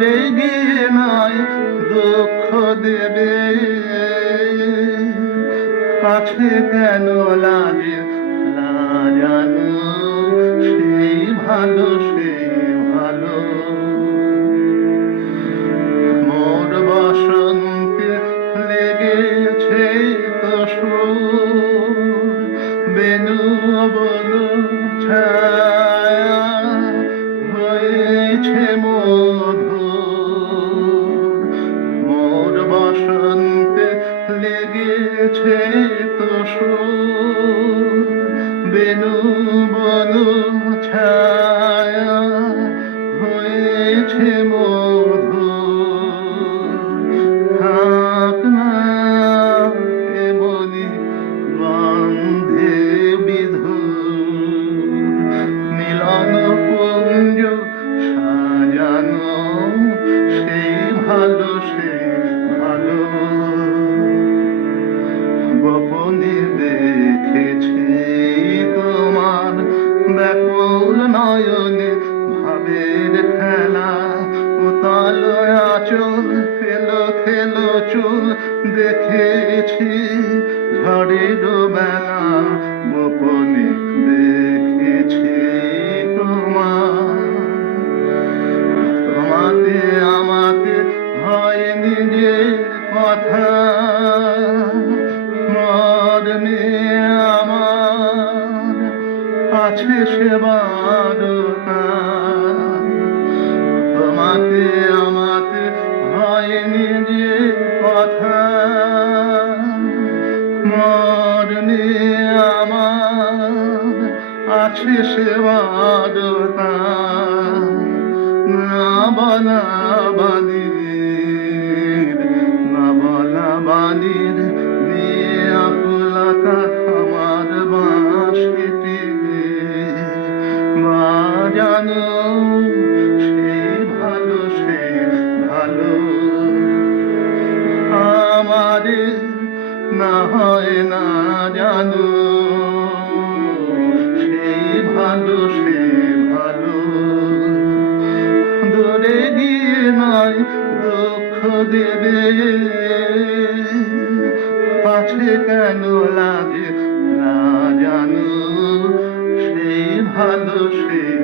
দেবে গিয়ে নয় দুঃখ দেবে। কাছে কেন লাগে না সেই ভালো সেই ভালো। মোর বসন্তে লেগেছে তো বেনু বনু ছায়া হয়েছে মোর লেগেছে তো সুর বেনু বলো ছায়া হয়েছে মধু থাক না এমনি বন্ধে বিধুর। মিলন পুঞ্জ সাজানো, সেই ভালো সেই গোপনে দেখেছি তোমার ব্যাকুল নয়নে ভাবের খেলা। উতাল আচল, খেলো খেলো চুল, দেখেছি ঝড়ের বেলা। মরণে আমার আছে সেবারতা তোমাতে আমাকে হয়নি যে কথা। মরণে আমার আছে সেবারতা না বলা জানো, সে ভালো সে ভালো। আমাদের না হয় না জানো, সে ভালো সে ভালো। দূরে গিয়ে নয় দুঃখ দেবে কাছে কেন লাগে না জানো সেই ভালো সেই